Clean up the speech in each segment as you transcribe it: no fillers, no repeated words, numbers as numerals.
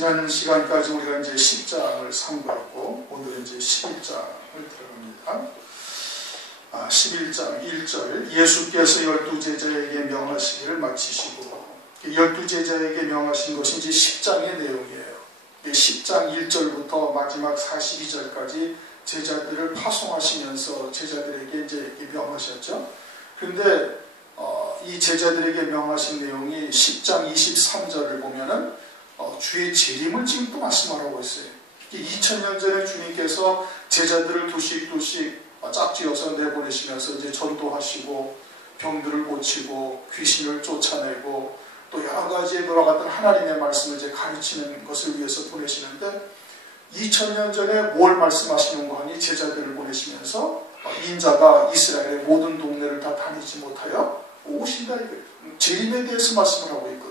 지난 시간까지 우리가 이제 10장을 상고했고 오늘은 이제 11장을 들어갑니다. 11장 1절 예수께서 12제자에게 명하시기를 마치시고 12제자에게 명하신 것이 이제 10장의 내용이에요. 10장 1절부터 마지막 42절까지 제자들을 파송하시면서 제자들에게 이제 명하셨죠. 그런데 이 제자들에게 명하신 내용이 10장 23절을 보면은 주의 재림을 지금 또 말씀하라고 했어요. 2000년 전에 주님께서 제자들을 두씩 짝지어서 내보내시면서 이제 전도하시고 병들을 고치고 귀신을 쫓아내고 또 여러 가지의 돌아갔던 하나님의 말씀을 이제 가르치는 것을 위해서 보내시는데 2000년 전에 뭘 말씀하시는가 하니 제자들을 보내시면서 인자가 이스라엘의 모든 동네를 다 다니지 못하여 오신다. 재림에 대해서 말씀을 하고 있거든요.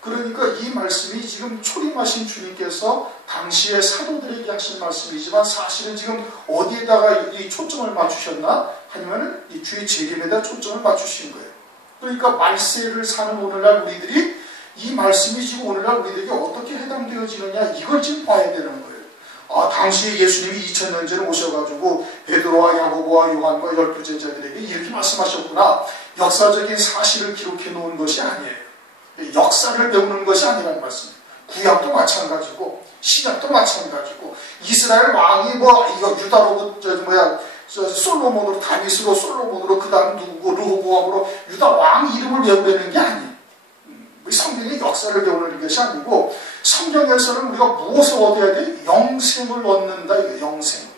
그러니까 이 말씀이 지금 초림하신 주님께서 당시의 사도들에게 하신 말씀이지만 사실은 지금 어디에다가 이 초점을 맞추셨나 하면은 이 주의 재림에다 초점을 맞추신 거예요. 그러니까 말세를 사는 오늘날 우리들이 이 말씀이 지금 오늘날 우리들에게 어떻게 해당되어지느냐 이걸 지금 봐야 되는 거예요. 당시에 예수님이 2000년 전에 오셔가지고 베드로와 야고보와 요한과 12제자들에게 이렇게 말씀하셨구나. 역사적인 사실을 기록해 놓은 것이 아니에요. 역사를 배우는 것이 아니라는 말씀이에요. 구약도 마찬가지고 신약도 마찬가지고 이스라엘 왕이 이거 유다로부터 솔로몬으로 다윗으로 솔로몬으로 그 다음 누구고 르호보암으로 유다 왕 이름을 외우려는 게 아니에요. 성경의 역사를 배우는 것이 아니고 성경에서는 우리가 무엇을 얻어야 돼? 영생을 얻는다. 이거 영생.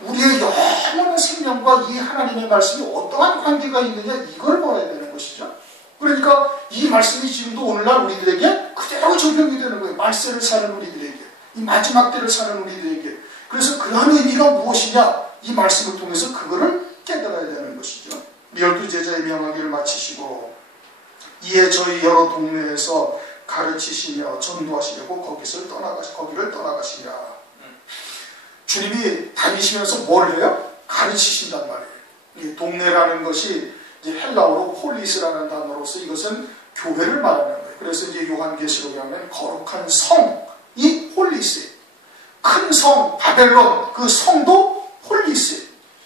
우리의 영원한 생명과 이 하나님의 말씀이 어떠한 관계가 있느냐 이걸 봐야 되는 것이죠. 그러니까 이 말씀이 지금도 오늘날 우리들에게 그대로 적용이 되는 거예요. 말세를 사는 우리들에게, 이 마지막 때를 사는 우리들에게. 그래서 그런 의미가 무엇이냐 이 말씀을 통해서 그거를 깨달아야 되는 것이죠. 12제자의 명하기를 마치시고 이에 저희 여러 동네에서 가르치시며 전도하시려고 거기를 떠나가시냐. 주님이 다니시면서 뭘 해요? 가르치신단 말이에요. 이 동네라는 것이 이제 헬라어로 폴리스라는 단어로서 이것은 교회를 말하는 거예요. 그래서 이제 요한계시록에 하면 거룩한 성이 폴리스예요. 큰 성 바벨론 그 성도 폴리스예요.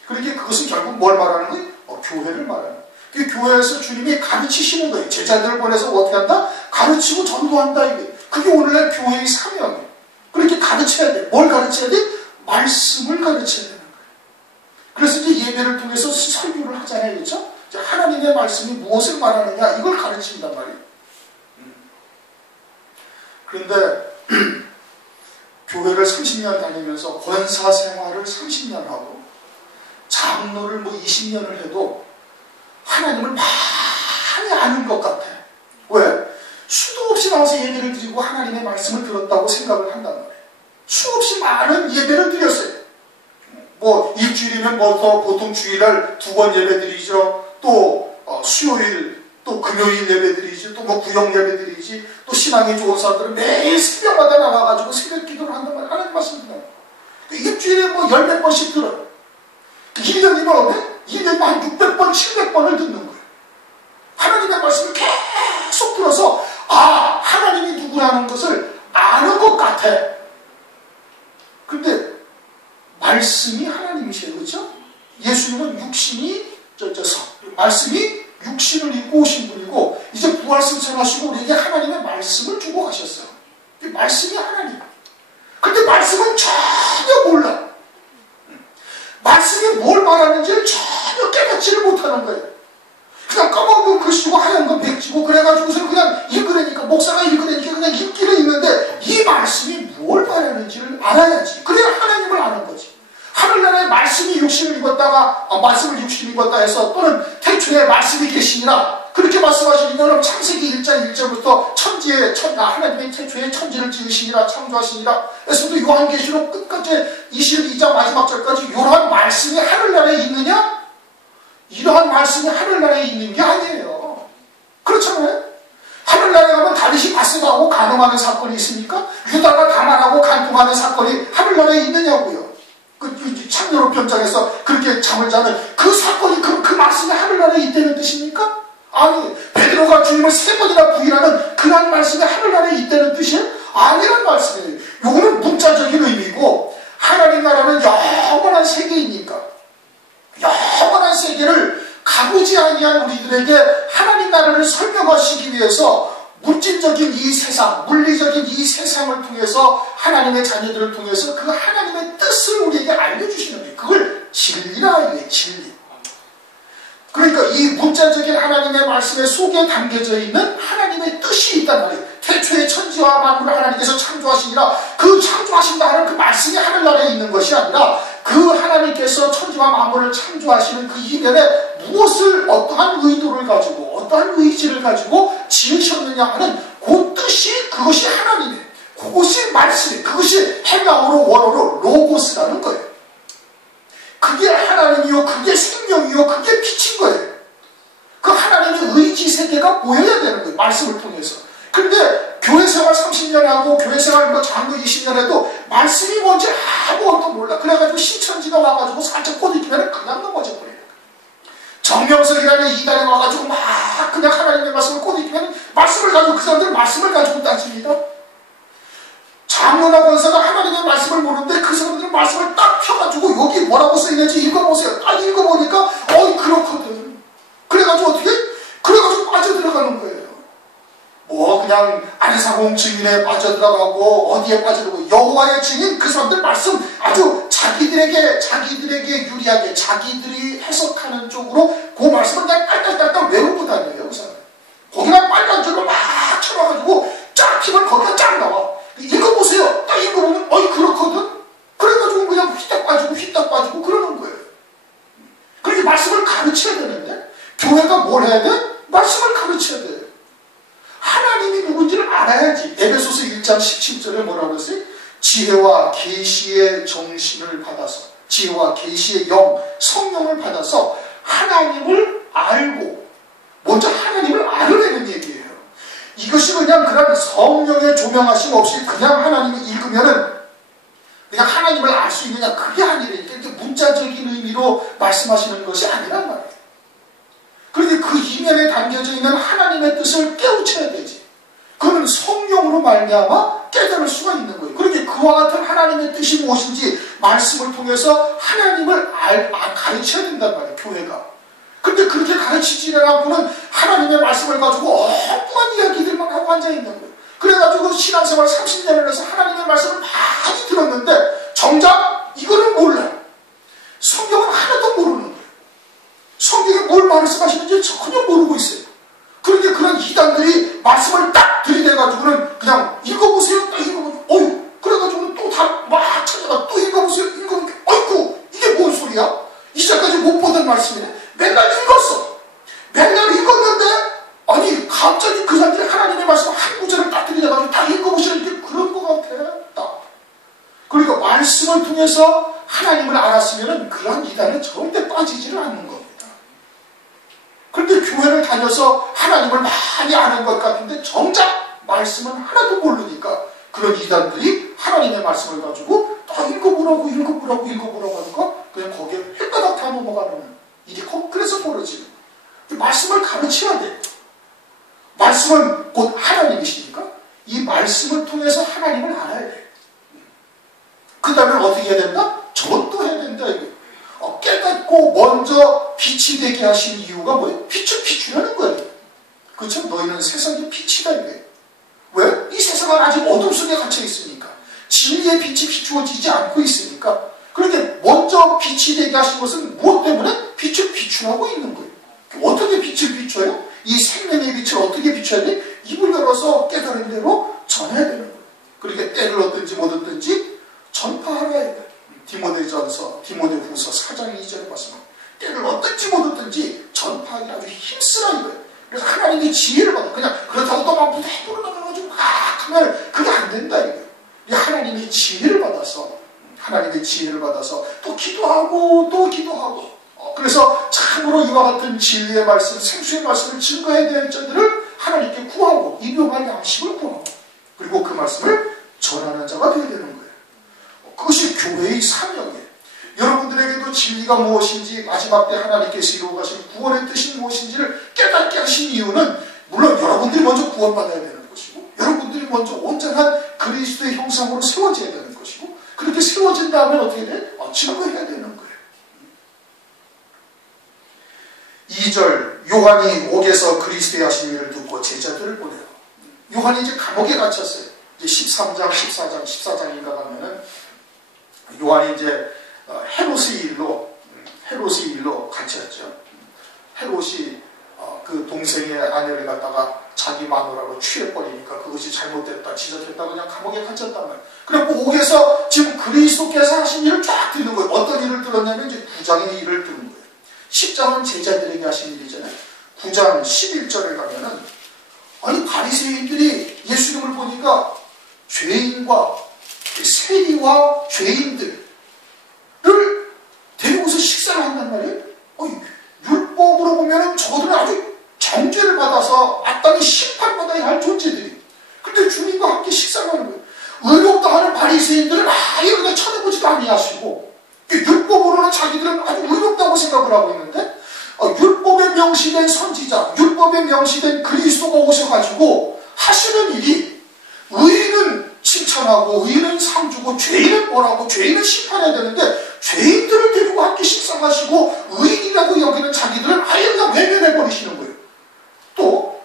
그렇게 그것은 결국 뭘 말하는 거예요? 교회를 말하는 거예요. 그 교회에서 주님이 가르치시는 거예요. 제자들을 보내서 어떻게 한다? 가르치고 전도한다. 이게. 그게 오늘날 교회의 사명이에요. 그렇게 가르쳐야 돼. 뭘 가르쳐야 돼? 말씀을 가르쳐야 되는 거예요. 그래서 이제 예배를 통해서 설교를 하잖아요. 그렇죠? 하나님의 말씀이 무엇을 말하느냐 이걸 가르친단 말이에요. 그런데 교회를 30년 다니면서 권사 생활을 30년 하고 장로를 20년을 해도 하나님을 많이 아는 것 같아. 왜? 수도 없이 나와서 예배를 드리고 하나님의 말씀을 들었다고 생각을 한단 말이에요. 수없이 많은 예배를 드렸어요. 일주일이면 더 보통 주일날 2번 예배 드리죠. 또 수요일 또 금요일 예배 드리지 또 구역 예배 드리지 또 신앙이 좋은 사람들은 매일 새벽마다 나와가지고 새벽 기도를 한단 말이에요. 하나님 말씀 들어요. 일주일에 10몇 번씩 들어요. 1년이면 1년에 한 600번 700번을 듣는 거예요. 하나님의 말씀을 계속 들어서 하나님이 누구라는 것을 아는 것 같아. 근데 말씀이 하나님이세요. 그렇죠? 예수님은 말씀이 육신을 입고 오신 분이고 이제 부활승천하시고 우리에게 하나님의 말씀을 주고 가셨어요. 말씀이 하나님. 근데 말씀은 전혀 몰라. 말씀이 뭘 말하는지를 전혀 깨닫지를 못하는 거예요. 그냥 까만 건 글씨고 하얀 건 백지고 그래가지고서는 그냥 읽으려니까 목사가 읽으려니까 그냥 읽기는 있는데 이 말씀이 뭘 말하는지를 알아야지. 그래야 하나님을 아는 거지. 하늘나라에 말씀이 육신을 입었다가 말씀을 육신을 입었다 해서 또는 태초에 말씀이 계시니라 그렇게 말씀하시니까 그럼 창세기 1장 1절부터 하나님의 태초에 천지를 지으시니라 창조하시니라 에서도 요한계시록 끝까지 22장 마지막 절까지 이러한 말씀이 하늘나라에 있느냐? 이러한 말씀이 하늘나라에 있는 게 아니에요. 그렇잖아요. 하늘나라에 가면 다윗이 바세바하고 간음하는 사건이 있습니까? 유다가 다말하고 간통하는 사건이 하늘나라에 있느냐고요. 창녀로 변장해서 그렇게 잠을 자는 그 사건이 그 말씀이 하늘나라에 있다는 뜻입니까? 아니 베드로가 주님을 3번이나 부인하는 그런 말씀이 하늘나라에 있다는 뜻이에요? 아니란 말씀이에요. 요거는 문자적인 의미고, 하나님 나라는 영원한 세계이니까 영원한 세계를 가보지 아니한 우리들에게 하나님 나라를 설명하시기 위해서 물질적인 이 세상, 물리적인 이 세상을 통해서 하나님의 자녀들을 통해서 그 하나님의 뜻을 우리에게 알려주시는 거예요. 그걸 진리라 해요. 진리. 그러니까 이 문자적인 하나님의 말씀의 속에 담겨져 있는 하나님의 뜻이 있단 말이에요. 태초에 천지와 만물을 하나님께서 창조하시니라. 그 창조하신다는 그 말씀이 하늘나라에 있는 것이 아니라 그 하나님께서 천지와 만물을 창조하시는 그 이면에 무엇을 어떠한 의도를 가지고 어떠한 의지를 가지고 지으셨느냐 하는 그 뜻이, 그것이 하나님이에요. 그것이 말씀이에요. 그것이 헬라어로 원어로 로고스라는 거예요. 그게 하나님이요, 그게 생명이요, 그게 빛인 거예요. 그 하나님의 의지 세계가 보여야 되는 거예요. 말씀을 통해서. 근데 교회 생활 30년 하고 교회 생활 뭐 장로 20년 해도 말씀이 뭔지 아무것도 몰라. 그래가지고 신천지가 와가지고 살짝 꼬드기면 그냥 넘어져 버려요. 정명석이라는 이단에 와가지고 막 그냥 하나님의 말씀을 꼬드기면 말씀을 가지고 그 사람들 말씀을 가지고 따집니다. 장로나 권사가 하나님의 말씀을 모르는데 그 사람들은 말씀을 딱 펴가지고 여기 뭐라고 써있는지 읽어보세요. 딱 읽어보니까 그렇거든. 그래가지고 어떻게? 그래가지고 빠져들어가는 거예요. 뭐 그냥 안사공 증인에 빠져들어가고 어디에 빠져들어가고 여호와의 증인, 그 사람들 말씀 아주 자기들에게 유리하게 자기들이 해석하는 쪽으로 그 말씀을 그냥 딸딸딸딸 외우고 다녀요. 그 사람 거기만 빨간 줄로 막 쳐놔가지고 쫙 피면 거기가 쫙 나와. 읽어보세요. 딱 읽어보면 그렇거든. 그래가지고 그냥 휘딱 빠지고 그러는 거예요. 그렇게 말씀을 가르쳐야 되는데 교회가 뭘 해야 돼? 말씀을 가르쳐야 돼. 하나님이 누군지를 알아야지. 에베소서 1장 17절에 뭐라고 그랬어요? 지혜와 계시의 정신을 받아서, 지혜와 계시의 영, 성령을 받아서 하나님을 알고, 먼저 하나님을 알아내는 얘기예요. 이것이 그냥 그런 성령의 조명하심 없이 그냥 하나님을 읽으면은 그냥 하나님을 알 수 있느냐, 그게 아니라니까. 이렇게 문자적인 의미로 말씀하시는 것이 아니란 말이에요. 그런데 그 이면에 담겨져 있는 하나님의 뜻을 깨우쳐야 되지. 그거는 성령으로 말미암아 깨달을 수가 있는 거예요. 그런데 그와 같은 하나님의 뜻이 무엇인지 말씀을 통해서 하나님을 가르쳐야 된단 말이에요, 교회가. 근데 그렇게 가르치지 않고는 하나님의 말씀을 가지고 엉뚱한 이야기들만 하고 앉아있는 거예요. 그래가지고 신앙생활 30년을 해서 하나님의 말씀을 많이 들었는데 정작 이거는 몰라요. 성경은 하나도 모르는 거예요. 성경에 뭘 말씀하시는지 전혀 모르고 있어요. 그런데 그런 이단들이 말씀을 딱 들이대가지고는 그냥 읽어보세요. 딱 읽어보세요. 그래가지고는 또 다 막 찾아가 또 읽어보세요. 읽어보니까 이게 뭔 소리야? 이제까지 못 보던 말씀이네. 맨날 읽었어. 맨날 읽었는데 아니 갑자기 그 사람들이 하나님의 말씀 한 구절을 딱 들이대가지고 다 읽어보시는 그런 것 같아. 딱. 그러니까 말씀을 통해서 하나님을 알았으면 그런 이단에 절대 빠지지를 않는 겁니다. 그런데 교회를 다녀서 하나님을 많이 아는 것 같은데 정작 말씀은 하나도 모르니까 그런 이단들이 하나님의 말씀을 가지고 다 읽어보라고 하니까 그냥 거기에 헷가닥 다 넘어가는 일이 그래서 벌어지는 거예요. 말씀을 가르쳐야 돼요. 말씀은 곧 하나님이시니까 이 말씀을 통해서 하나님을 알아야 돼요. 그 다음에 어떻게 해야 된다? 전도해야 된다. 깨닫고 먼저 빛이 되게 하신 이유가 뭐예요? 빛을 비추려는 거예요. 그렇죠? 너희는 세상의 빛이다 이거예요. 왜? 이 세상은 아직 어둠 속에 갇혀 있으니까. 진리의 빛이 비추어지지 않고 있으니까. 그런데 먼저 빛이 되게 하신 것은 무엇 때문에? 빛을 비추라고 있는 거예요. 어떻게 빛을 비춰요? 이 생명의 빛을 어떻게 비춰야 돼? 입을 열어서 깨달은 대로 전해야 되는 거예요. 그러니까 때를 얻든지 못 얻든지 전파하라 해요. 디모데후서 4장 2절에 봤습니다. 때를 얻든지 못 얻든지 전파하기 아주 힘쓰라 이거예요. 그래서 하나님의 지혜를 받아. 그냥 그렇다고 또 막 무대부로 나가가지고 하면 그게 안 된다 이거예요. 하나님의 지혜를 받아서 또 기도하고 그래서 참으로 이와 같은 진리의 말씀, 생수의 말씀을 증거해야 될 자들을 하나님께 구하고 입용할 양식을 구하고 그리고 그 말씀을 전하는 자가 되어야 되는 거예요. 그것이 교회의 사명이에요. 여러분들에게도 진리가 무엇인지 마지막 때 하나님께서 이루어 가신 구원의 뜻이 무엇인지를 깨닫게 하신 이유는 물론 여러분들이 먼저 구원받아야 되는 것이고 여러분들이 먼저 온전한 그 그리스도의 형상으로 세워져야 되는 것이고, 그렇게 세워진 다음에 어떻게 돼? 증거해야 되는 거예요. 2절, 요한이 옥에서 그리스도의 하신 일을 듣고 제자들을 보내요. 요한이 이제 감옥에 갇혔어요. 이제 13장, 14장, 14장인가 가면은 요한이 이제 헤롯의 일로 갇혔죠. 헤롯이 그 동생의 아내를 갖다가 자기 마누라로 취해버리니까 그것이 잘못됐다, 지적했다, 그냥 감옥에 갇혔단 말이에요. 그래서 옥에서 지금 그리스도께서 하신 일을 쫙 듣는 거예요. 어떤 일을 들었냐면 이제 9장의 일을 들은 거예요. 10장은 제자들에게 하신 일이잖아요. 9장 11절에 가면은, 아니 바리새인들이 예수님을 보니까 죄인과 세리와 죄인들을 데리고서 식사를 한단 말이에요. 율법으로 보면은 저들은 아주 정죄를 받아서 마땅히 심판받아야 할 존재들이. 근데 주님과 함께 식사를 하는 거예요. 의롭다 하는 바리새인들은 아예 그냥 쳐다보지도 아니하시고, 율법으로는 자기들은 아주 의롭다고 생각을 하고 있는데, 율법에 명시된 선지자, 율법에 명시된 그리스도가 오셔가지고 하시는 일이, 의인은 칭찬하고 의인은 상주고 죄인은 뭐라고, 죄인은 심판해야 되는데 죄인들을 데리고 함께 식사하시고 의인이라고 여기는 자기들은 아예 그냥 외면해버리시는 거예요. 또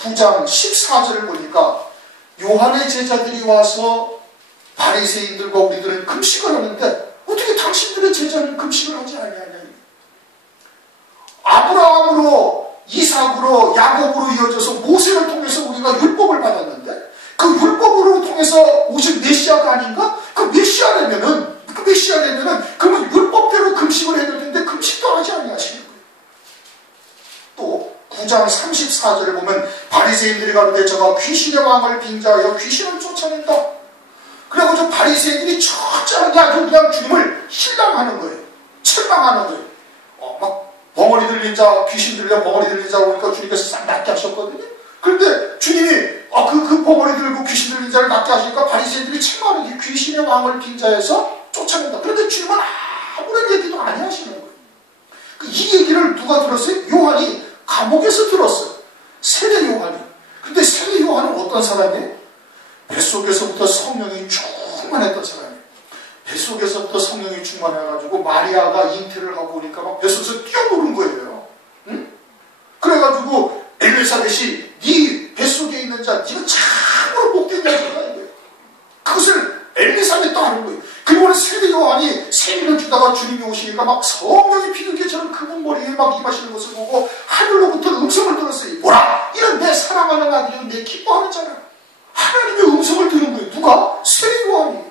9장 14절을 보니까 요한의 제자들이 와서 바리새인들과 우리들은 금식을 하는데 어떻게 당신들의 제자는 금식을 하지 아니하냐. 아브라함으로, 이삭으로, 야곱으로 이어져서 모세를 통해서 우리가 율법을 받았는데 그 율법으로 통해서 오신 메시아가 아닌가? 그 메시아라면은 그러면 율법대로 금식을 해야 될 텐데 금식도 하지 아니하시는 거예요. 또 9장 34절을 보면 바리새인들이 가로되 저가 귀신의 왕을 빙자하여 귀신을 쫓아낸다. 그래가지고 바리새인들이 철저하게 아주 그냥 주님을 신랑하는 거예요. 책망하는 거예요. 막 벙어리 들린 자, 귀신 들려 벙어리 들린 자 오니까 주님께서 싹 낫게 하셨거든요. 그런데 주님이 그 벙어리 들고 귀신 들린 자를 낫게 하시니까 바리새인들이 책망하는 게 귀신의 왕을 빙자해서 쫓아낸다. 그런데 주님은 아무런 얘기도 안 하시는 거예요. 이 얘기를 누가 들었어요? 요한이 감옥에서 들었어요. 세례 요한이. 근데 세례 요한은 어떤 사람이에요? 뱃속에서부터 성령이 충만했던 사람이에요. 뱃속에서부터 성령이 충만해가지고 마리아가 잉태를 하고 오니까 막 뱃속에서 뛰어노는 거예요. 응? 그래가지고 엘리사벳이 네 뱃속에 있는 자 네가 참으로 복된 자다. 그것을 엘리사벳도 아는 거예요. 그리고는 세례 요한이 세례를 주다가 주님이 오시니까 막 성령이 비둘기처럼 그분 머리에 막 임하시는 것을 보고 하늘로부터 음성을 들었어요. 뭐라? 이런 내 사랑하는 아들이요 내 기뻐하는 자라. 하나님의 음성을 들은 거예요. 누가? 세례 요한이.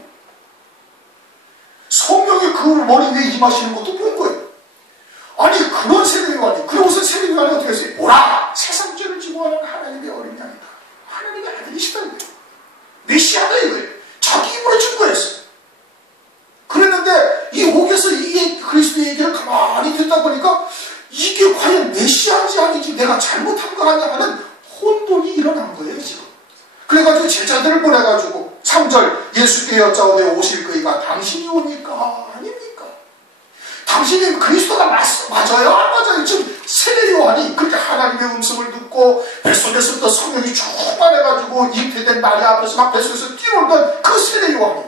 성령이 그 머리 위에 임하시는 것도 본 거예요. 아니 그런 세례 요한이. 그러고서 세례 요한이 어떻게 했어요? 뭐라? 세상 죄를 지고 하는 하나님의 어린 양이다. 하나님의 아들이시다 이거예요. 메시아다 이거예요. 자기 입으로 증거했어요. 그랬는데 이 옥에서 이 그리스도의 얘기를 가만히 듣다 보니까 이게 과연 메시아인지 아닌지 내가 잘못한 거 아니야 하는 혼돈이 일어난 거예요 지금. 그래가지고 제자들을 보내가지고 3절 예수께 여짜오되 오실 그이가 당신이 오니까 아닙니까? 당신이 그리스도가 맞아요? 안 맞아요? 지금 세례 요한이 그렇게 하나님의 음성을 듣고 뱃속에서부터 성령이 충만해가지고 잉태된 마리아 앞에서 막 뱃속에서 뛰어놀던 그 세례 요한이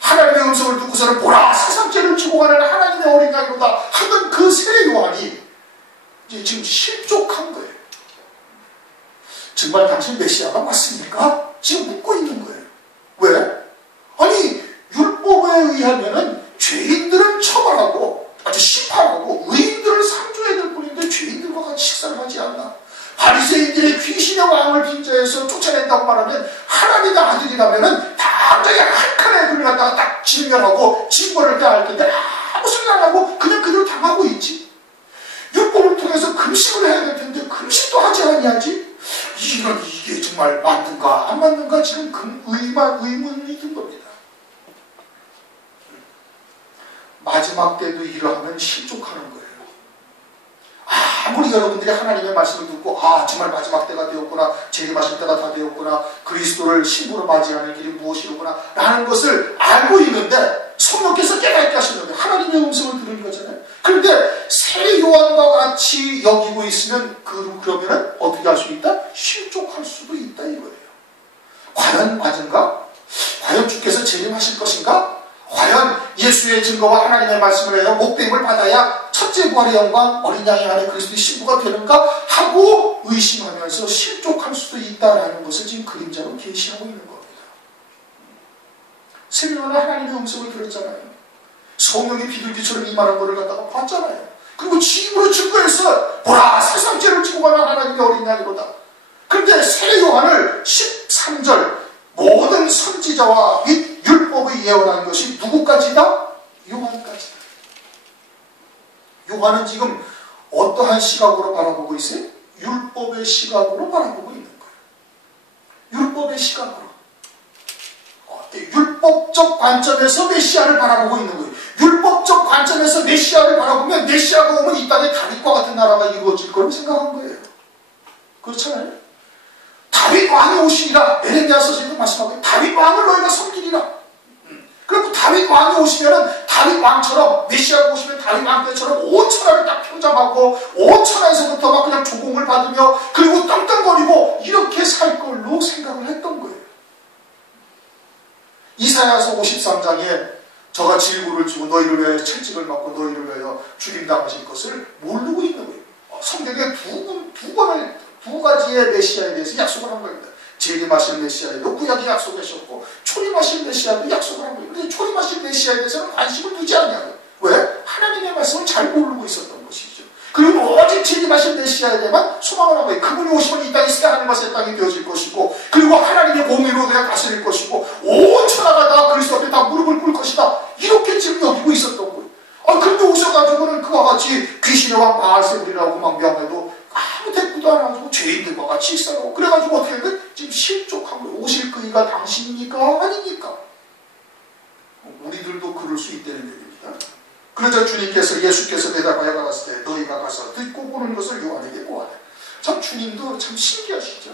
하나님의 음성을 듣고서는 보라 세상죄를 지고 가는 하나님의 어린 양이로다 하던 그 세례 요한이 이제 지금 실족한 거예요. 정말 당신 메시아가 맞습니까? 지금 묻고 있는 거예요. 왜? 아니 율법에 의하면은 죄인들은 처벌하고 아주 심판하고 의인들을 상조해야 될 뿐인데 죄인들과 같이 식사를 하지 않나. 바리새인들의 귀신의 왕을 빙자해서 쫓아낸다고 말하면 하나님의 아들이라면은 당장에 한 칸에 그를 갖다가 딱 진멸하고 징벌을 해야 할 텐데 아무 소리 안 하고 그냥 그대로 당하고 있지. 율법을 통해서 금식을 해야 될 텐데 금식도 하지 아니하지. 이게 정말 맞는가 안 맞는가 지금 의문이 든 겁니다. 마지막 때도 이러하면 실족하는 거예요. 아무리 여러분들이 하나님의 말씀을 듣고 정말 마지막 때가 되었구나, 재림하실 때가 다 되었구나, 그리스도를 신부로 맞이하는 길이 무엇이로구나 라는 것을 알고 있는데 성령께서 깨닫게 하시는데 하나님의 음성을 들은 거잖아요. 그런데 세례 요한과 같이 여기고 있으면 그러면 어떻게 할 수 있다? 실족할 수도 있다 이거예요. 과연 맞은가? 과연 주께서 재림하실 것인가? 과연 예수의 증거와 하나님의 말씀을 해야 목배임을 받아야 첫째 부활의 영광 어린 양의 안에 그리스도의 신부가 되는가 하고 의심하면서 실족할 수도 있다라는 것을 지금 그림자로 계시하고 있는 겁니다. 세미나는 하나님의 음성을 들었잖아요. 성령의 비둘기처럼 이만한 것을 갖다가 봤잖아요. 그리고 지금으로 증거해서 보라 세상죄를 지고 가는 하나님의 어린 양이로다. 그런데 새 요한을 13절 모든 선지자와 및 율법의 예언한 것이 누구까지다? 요한까지다. 요한은 지금 어떠한 시각으로 바라보고 있어요? 율법의 시각으로 바라보고 있는 거예요. 율법의 시각으로. 율법적 관점에서 메시아를 바라보고 있는 거예요. 율법적 관점에서 메시아를 바라보면 메시아가 오면 이 땅에 다윗과 같은 나라가 이루어질 거라고 생각한 거예요. 그렇잖아요. 다윗 왕이 오시리라. 에레미야 서신도 말씀하고 다윗 왕을 너희가 섬기리라. 그리고 다윗 왕이 오시면은 다윗 왕처럼 메시아가 오시면 다윗 왕 때처럼 온 천하를 딱 평정하고 온 천하에서부터 막 그냥 조공을 받으며 그리고 떵떵거리고 이렇게 살 걸로 생각을 했던 거예요. 이사야서 53장에 저가 질구를 주고 너희를 위하여 채찍을 맞고 너희를 위하여 죽임당하실 것을 모르고 있는 거예요. 성경에 두 가지의 메시아에 대해서 약속을 한 겁니다. 재림하실 메시아에도 구약이 약속하셨고 초림하실 메시아도 약속을 한 거예요. 그런데 초림하실 메시아에 대해서는 관심을 두지 않냐고요. 왜? 하나님의 말씀을 잘 모르고 있었던 것이죠. 그리고 오직 재림하실 메시아에 대한 소망을 한 거예요. 그분이 오시면 이 땅이 새 하늘과 새 땅이 되어질 것이고 그리고 하나님의 공의로 그냥 다스릴 것이고 온 천하가 다 그리스도 앞에 다 무릎을 꿇을 것이다. 이렇게 지금 여기고 있었던 거예요. 그런데 오셔가지고는 그와 같이 귀신의 왕 바알세불이라고 막 명해도 아무 대꾸도 안 하고 죄인들과 같이 있어요. 그래가지고 어떻게 했는데 지금 실족한 거예요. 오실 그이가 당신입니까? 아닙니까? 우리들도 그럴 수 있다는 얘기입니다. 그러자 주님께서 예수께서 대답하여 가라사대 너희가 가서 듣고 보는 것을 요한에게 보아라. 참 주님도 참 신기하시죠.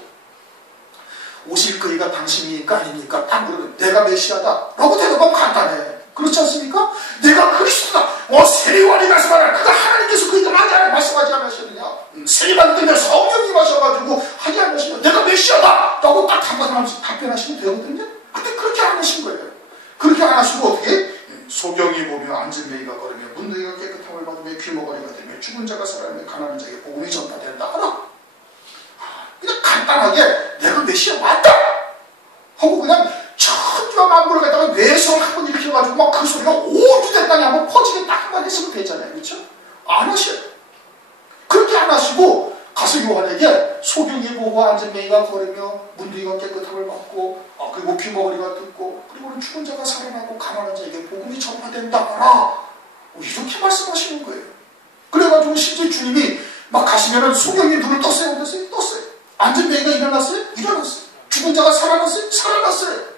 오실 그이가 당신입니까? 아닙니까? 딱 물으면 내가 메시아다 라고 대답하면 간단해. 그렇지 않습니까? 내가 그리스도다. 세례요한이 말씀하라. 그가 하나님께서 그이가 만약 말씀하지 않으셨느냐. 세례받으면 성령이 마셔가지고 하지 않으시냐. 내가 메시아다 라고 딱 한번 답변하시면 되거든요. 근데 그렇게 안 하신 거예요. 그렇게 안 하시고 어떻게? 소경이 보며 앉은 메이가 걸으며 문둥이가 깨끗함을 받으며 귀머거리가 되며 죽은 자가 살아나며 가난한 자에게 복음이 전파된다 하라. 그냥 간단하게 내가 메시아 맞다 하고 그냥 천지와 만물을 갖다가 뇌성 한번 일으켜가지고 막 그 소리가 온 유대 땅에 한번 퍼지게 딱 한번 했으면 되잖아요. 그렇죠? 안 하셔요. 그렇게 안 하시고 가서 요한에게 소경이 보고 앉은 메이가 걸으며 문둥이가 깨끗함을 받고 그리고 귀머거리가 듣고 그리고는 죽은 자가 살아나고 가난한 자에게 복음이 전파된다. 이렇게 말씀하시는 거예요. 그래가지고 실제 주님이 막 가시면은 소경이 눈을 떴어요? 안 떴어요? 떴어요. 앉은 메이가 일어났어요? 일어났어요. 죽은 자가 살아났어요? 살아났어요.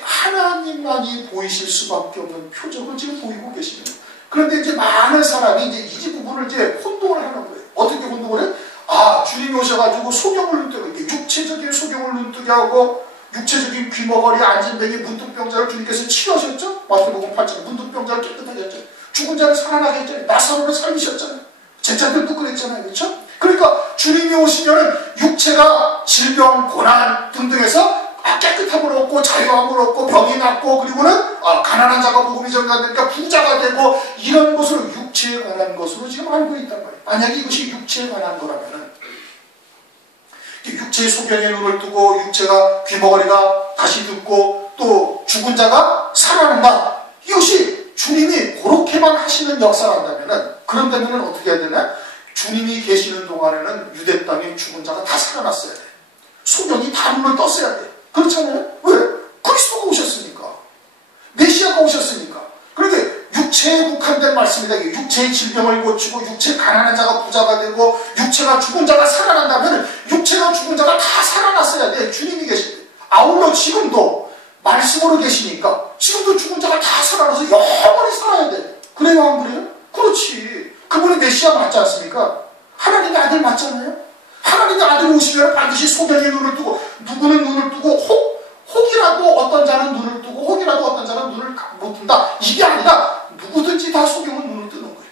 하나님만이 보이실 수밖에 없는 표적을 지금 보이고 계시네요. 그런데 이제 많은 사람이 이제 이 부분을 이제 혼동을 하는 거예요. 어떻게 혼동을 해? 주님이 오셔가지고 소경을 눈뜨게, 육체적인 소경을 눈뜨게 하고, 육체적인 귀머거리 앉은 뱅이 문둥병자를 주님께서 치료하셨죠? 마태복음 8장 문둥병자를 깨끗하게 했죠. 죽은 자를 살아나게 했잖아요. 나사로를 살리셨잖아요. 제자들도 그랬잖아요. 그렇죠? 그러니까 주님이 오시면은 육체가 질병, 고난 등등해서 깨끗함을 얻고 자유함을 얻고 병이 낫고 그리고는 가난한 자가 복음이 전가되니까 부자가 되고 이런 것으로 육체에 관한 것으로 지금 알고 있단 말이에요. 만약에 이것이 육체에 관한 거라면은 육체의 소경에 눈을 뜨고 육체가 귀머거리가 다시 듣고 또 죽은 자가 살아난다. 이것이 주님이 그렇게만 하시는 역사란다면은 그런다면은 어떻게 해야 되나? 주님이 계시는 동안에는 유대 땅에 죽은 자가 다 살아났어야 돼. 소경이 다 눈을 떴어야 돼. 그렇잖아요? 왜? 그리스도가 오셨으니까. 메시아가 오셨으니까. 그런데 육체에 국한된 말씀이다. 육체의 질병을 고치고 육체 가난한 자가 부자가 되고 육체가 죽은 자가 살아난다면 육체가 죽은 자가 다 살아났어야 돼. 주님이 계신데. 아울러 지금도 말씀으로 계시니까 지금도 죽은 자가 다 살아나서 영원히 살아야 돼. 그래요? 안 그래요? 그렇지. 그분이 메시아 맞지 않습니까? 하나님의 아들 맞잖아요? 하나님의 아들이 오시면 반드시 소경의 눈을 뜨고 누구는 눈을 뜨고 혹이라도 어떤 자는 눈을 뜨고 혹이라도 어떤 자는 눈을 못 뜬다. 이게 아니라 누구든지 다 소경은 눈을 뜨는 거예요.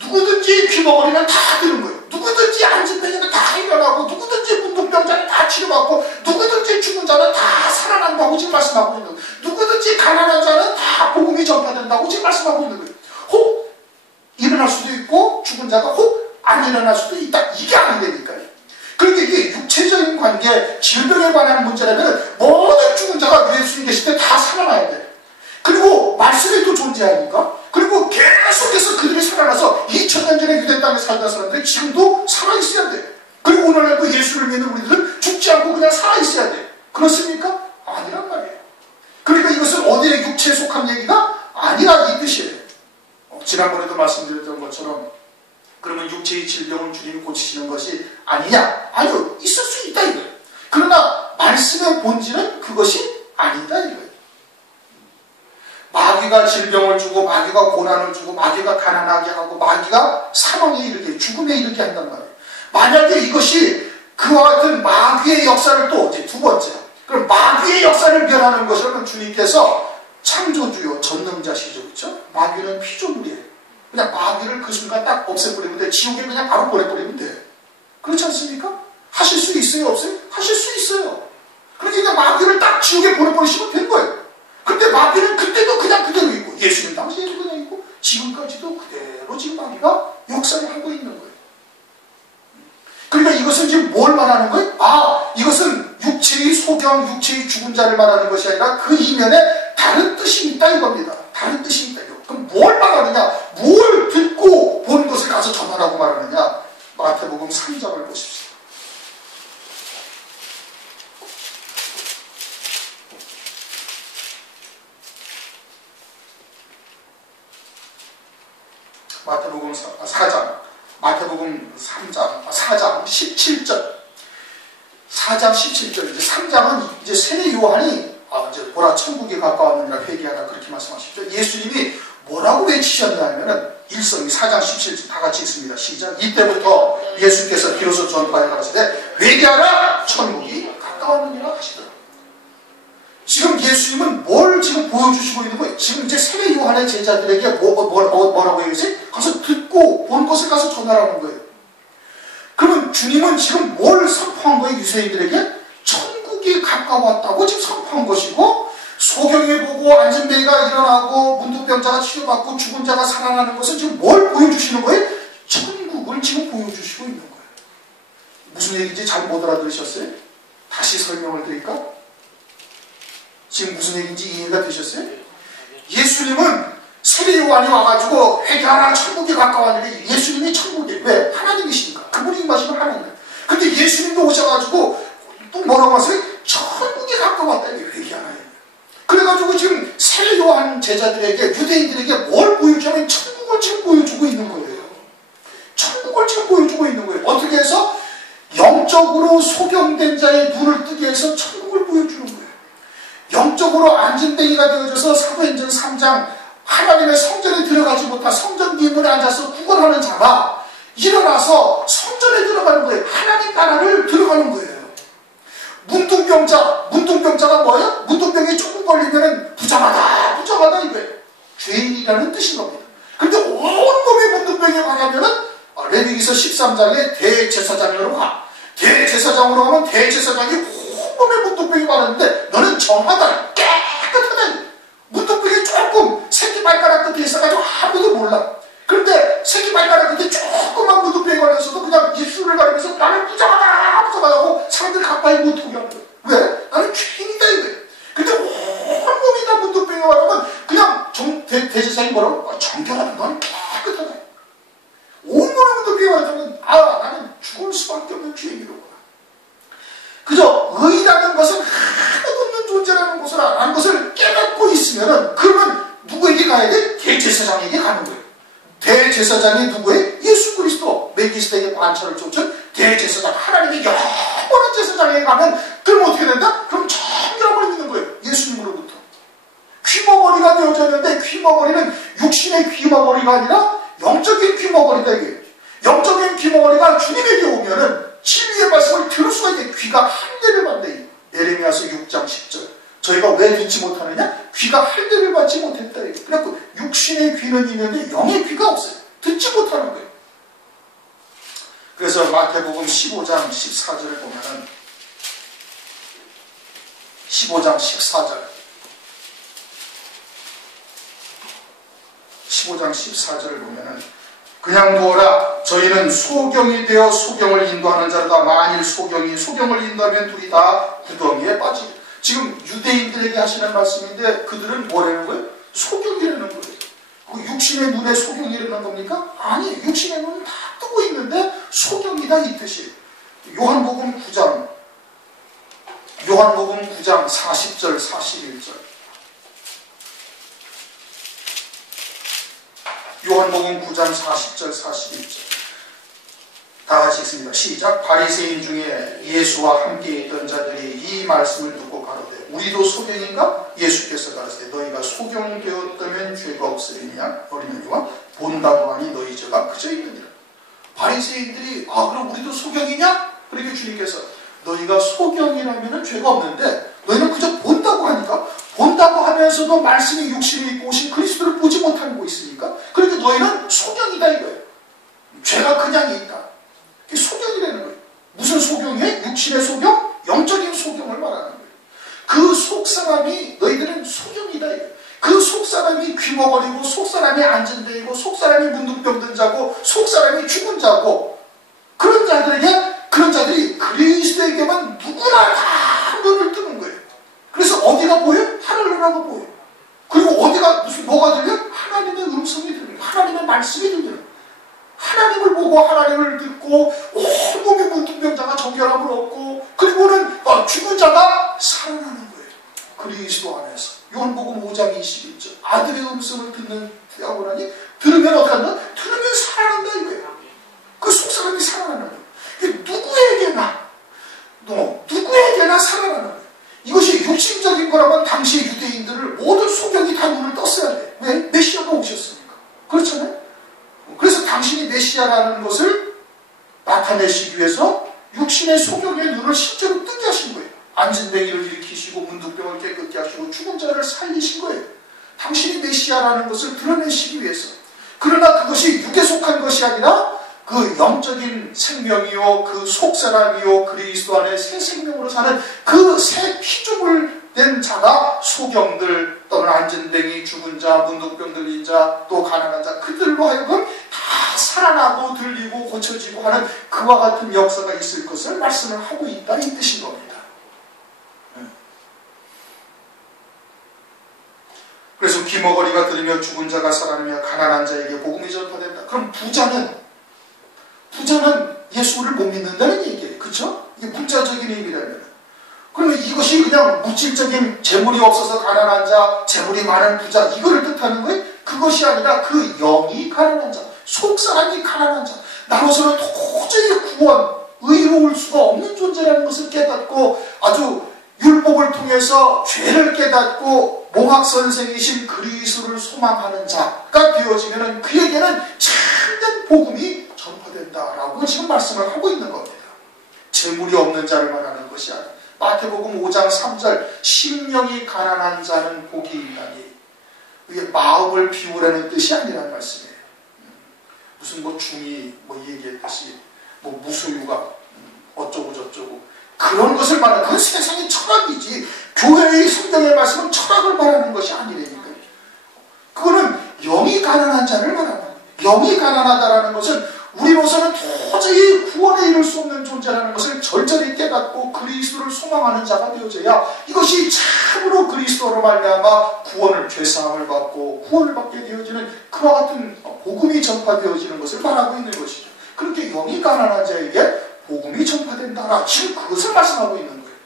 누구든지 귀머거리는 다 뜨는 거예요. 누구든지 앉은 뱅이는 다 일어나고 누구든지 문둥병 문둥병자는 다 치료받고 누구든지 죽은 자는 다 살아난다고 지금 말씀하고 있는 거예요. 누구든지 가난한 자는 다 복음이 전파된다고 지금 말씀하고 있는 거예요. 혹 일어날 수도 있고 죽은 자가 혹 안 일어날 수도 있다. 이게 아니니까요. 그러니까 이게 육체적인 관계, 질병에 관한 문제라면 모든 죽은 자가 예수님 계실 때 다 살아나야 돼. 그리고 말씀이 또 존재하니까. 그리고 계속해서 그들이 살아나서 2000년 전에 유대 땅에 살던 사람들이 지금도 살아있어야 돼. 그리고 오늘날도 예수를 믿는 우리들은 죽지 않고 그냥 살아있어야 돼. 그렇습니까? 아니란 말이에요. 그러니까 이것은 어디에 육체에 속한 얘기가 아니라 이 뜻이에요. 지난번에도 말씀드렸던 것처럼 그러면 육체의 질병을 주님이 고치시는 것이 아니냐? 아니요. 있을 수 있다 이거예요. 그러나 말씀의 본질은 그것이 아니다 이거예요. 마귀가 질병을 주고 마귀가 고난을 주고 마귀가 가난하게 하고 마귀가 사망에 이르게 죽음에 이르게 한단 말이에요. 만약에 이것이 그와 같은 마귀의 역사를 또 두 번째 그럼 마귀의 역사를 멸하는 것이라면 주님께서 창조주요 전능자시죠. 그렇죠? 마귀는 피조물이에요. 그냥 마귀를 그 순간 딱 없애버리면 돼. 지옥에 그냥 바로 보내버리면 돼. 그렇지 않습니까? 하실 수 있어요? 없어요? 하실 수 있어요. 그러니까 마귀를 딱 지옥에 보내버리시면 된 거예요. 근데 마귀는 그때도 그냥 그대로 있고 예수님 당시에도 그냥 있고 지금까지도 그대로 지금 마귀가 역사를 하고 있는 거예요. 그러니까 이것은 지금 뭘 말하는 거예요? 아, 이것은 육체의 소경, 육체의 죽은 자를 말하는 것이 아니라 그 이면에 다른 뜻이 있다 이겁니다. 다른 뜻이 있다. 그럼 뭘 말하느냐? 뭘 듣고 본 것을 가서 전하라고 말하느냐? 마태복음 3장을 보십시오. 마태복음 4장, 마태복음 4장 17절. 4장 17절. 이제 3장은 이제 세례 요한이 이제 보라 천국에 가까웠느니라 회개하라 그렇게 말씀하시죠. 예수님이 뭐라고 외치셨냐 하면은 일성이 4장 17절 다 같이 있습니다. 시작. 이때부터 예수께서 비로소 전파해 가라사대 회개하라 천국이 가까웠느니라 하시더라. 지금 예수님은 뭘 지금 보여주시고 있는 거예요? 지금 이제 세례 요한의 제자들에게 뭐라고 얘기했어요? 가서 듣고 본 것을 가서 전하라는 거예요. 그러면 주님은 지금 뭘 선포한 거예요? 유대인들에게? 천국이 가까웠다고 지금 선포한 것이고 소경에 보고 안진뱅이가 일어나고 문둥병자가 치료받고 죽은 자가 살아나는 것은 지금 뭘 보여주시는 거예요? 천국을 지금 보여주시고 있는 거예요. 무슨 얘기인지 잘 못 알아들으셨어요? 다시 설명을 드릴까? 지금 무슨 얘기인지 이해가 되셨어요? 예수님은 세례 요한이 와가지고 회개하라 천국이 가까웠는데 예수님이 천국에 왜? 하나님이시니까. 그분이 임하시면 하나님. 근데 예수님도 오셔가지고 또 뭐라고 하세요? 천국이 가까웠다. 이게 회개하라. 그래가지고 지금 세례 요한 제자들에게 유대인들에게 뭘 보여주냐면 천국을 지금 보여주고 있는 거예요. 천국을 지금 보여주고 있는 거예요. 어떻게 해서? 영적으로 소경된 자의 눈을 뜨게 해서 천국을 보여주는 거예요. 영적으로 안진뱅이가 되어져서 사도행전 3장 하나님의 성전에 들어가지 못한 성전 뒷문에 앉아서 구걸하는 자가 일어나서 성전에 들어가는 거예요. 하나님 나라를 들어가는 거예요. 문둥병자가 뭐예요? 문둥병이 조금 걸리면 부정하다 이거예요. 죄인이라는 뜻인 겁니다. 근데 온 몸에 문둥병이 가려면은 레위기서 13장에 대제사장으로 가. 대제사장으로 가면 대제사장이 온 몸에 문둥병이 많았는데 너는 정하다, 깨끗하다. 문둥병이 조금 새끼 발가락 끝에 있어가지고 아무도 몰라. 그런데 새끼 발가락 끝에 조그만 문둥병이 걸려서도 그냥 입술을 가리면서 나는 부정하다고 사람들이 가까이 못 오게 하는 거예요. 왜? 나는 죄인이다 이거예요. 근데 온 몸이 다 문둥병이 와면 그냥 대제사장이 뭐라고? 정결하다. 넌 깨끗하다. 온 몸에 문둥병이 와면 나는 죽을 수밖에 없는 죄인이로구나. 그저 의라는 것은 하나도 없는 존재라는 것을 아는 것을 깨닫고 있으면은 그러면 누구에게 가야 돼? 대제사장에게 가는 거예요. 대제사장이 누구예요? 예수 그리스도 멜기세덱의 관처를 쫓은 대제사장 하나님의 영원한 제사장에게 가면 그럼 어떻게 된다? 그럼 정결함을 믿는 거예요. 예수님으로부터. 귀머거리가 되어졌는데 귀머거리는 육신의 귀머거리가 아니라 영적인 귀머거리다 이게. 영적인 귀머거리가 주님에게 오면은 진리의 말씀을 들을 수가 있게 귀가 할례를 받네. 예레미야서 6장 10절. 저희가 왜 듣지 못하느냐? 귀가 할례를 받지 못했다. 그래서 육신의 귀는 있는데 영의 귀가 없어요. 듣지 못하는 거예요. 그래서 마태복음 15장 14절을 보면은 15장 14절. 15장 14절을 보면은 그냥 두어라. 저희는 소경이 되어 소경을 인도하는 자로다. 만일 소경이 소경을 인도하면 둘이 다 구덩이에 빠지리. 지금 유대인들에게 하시는 말씀인데 그들은 뭐라는 거예요? 소경이라는 거예요. 그 육신의 눈에 소경이라는 겁니까? 아니, 육신의 눈은 다 뜨고 있는데 소경이다 이 뜻이에요. 요한복음 9장 40절 41절. 요한복음 9장 40절 41절. 다 같이 읽습니다. 시작. 바리새인 중에 예수와 함께 있던 자들이 이 말씀을 듣고 가로되 우리도 소경인가? 예수께서 가로되 너희가 소경되었다면 죄가 없으리냐? 어리머니와 본다고 하니 너희 죄가 그저 있느니라. 바리새인들이 그럼 우리도 소경이냐? 그렇게 주님께서 너희가 소경이라면 죄가 없는데 너희는 그저 본다고 하니까, 본다고 하면서도 말씀이 육신에 있고 오신 그리스도를 보지 못하고 있으니까 그러니까 너희는 소경이다 이거예요. 죄가 그냥 있다. 그게 소경이라는 거예요. 무슨 소경이에요? 육신의 소경? 영적인 소경을 말하는 거예요. 그 속사람이 너희들은 소경이다 이거예요. 그 속사람이 귀머거리고 속사람이 앉은 데이고 속사람이 문둥병든 자고 속사람이 죽은 자고 그런 자들이 그리스도에게만 누구나 다 눈을 뜨는 거예요. 그래서 어디가 보여요? 하늘나라가 보여요. 그리고 어디가 뭐가 들려요? 하나님의 음성이 들려요. 하나님의 말씀이 들려요. 하나님을 보고 하나님을 듣고 온몸의 문둥병자가 정결함을 얻고 그리고는 죽은 자가 살아나는 거예요. 그리스도 안에서. 요한복음 5장 21절. 아들의 음성을 듣는다고 하니 들으면 어떻게 한다? 들으면 살아난다 이거예요. 그 속사람이 살아나는 거예요. 누구에게나 살아나는 거예요. 이것이 육신적인 거라면 당시의 유대인들을 모든 소경이 다 눈을 떴어야 돼요. 왜? 메시아가 오셨으니까. 그렇잖아요? 그래서 당신이 메시아라는 것을 나타내시기 위해서 육신의 소경의 눈을 실제로 뜨게 하신 거예요. 안진뱅이를 일으키시고 문둥병을 깨끗게 하시고 죽은 자를 살리신 거예요. 당신이 메시아라는 것을 드러내시기 위해서. 그러나 그것이 육에 속한 것이 아니라 그 영적인 생명이요 그 속사람이요 그리스도 안에 새 생명으로 사는 그 새 피조물 된 자가 소경들 또는 안진뱅이 죽은 자 문둥병 들린 자 또 가난한 자 그들로 하여금 다 살아나고 들리고 고쳐지고 하는 그와 같은 역사가 있을 것을 말씀을 하고 있다 이 뜻인 겁니다. 그래서 귀머거리가 들으며 죽은 자가 살아나며 가난한 자에게 복음이 전파된다. 그럼 부자는 예수를 못 믿는다는 얘기예요. 그렇죠? 이게 문자적인 의미라면. 그러면 이것이 그냥 물질적인 재물이 없어서 가난한 자, 재물이 많은 부자 이거를 뜻하는 거예요? 그것이 아니라 그 영이 가난한 자, 속사람이 가난한 자, 나로서는 도저히 의로울 수가 없는 존재라는 것을 깨닫고 아주 율법을 통해서 죄를 깨닫고 몽학선생이신 그리스도를 소망하는 자가 되어지면 그에게는 참된 복음이 전파된다라고 지금 말씀을 하고 있는 겁니다. 재물이 없는 자를 말하는 것이 아니라 마태복음 5장 3절 심령이 가난한 자는 복이 있나니 이게 마음을 비우라는 뜻이 아니라는 말씀이에요. 무슨 중이 얘기했듯이 무소유가 어쩌고 저쩌고 그런 것을 말하는 그건 세상의 철학이지 교회의 성경의 말씀은 철학을 말하는 것이 아니라니까요. 그거는 영이 가난한 자를 말하는 거예요. 영이 가난하다라는 것은 우리로서는 도저히 구원에 이를 수 없는 존재라는 것을 절절히 깨닫고 그리스도를 소망하는 자가 되어져야 이것이 참으로 그리스도로 말미암아 구원을 죄사함을 받고 구원을 받게 되어지는 그와 같은 복음이 전파되어지는 것을 말하고 있는 것이죠. 그렇게 영이 가난한 자에게 복음이 전파된다라 지금 그것을 말씀하고 있는 거예요.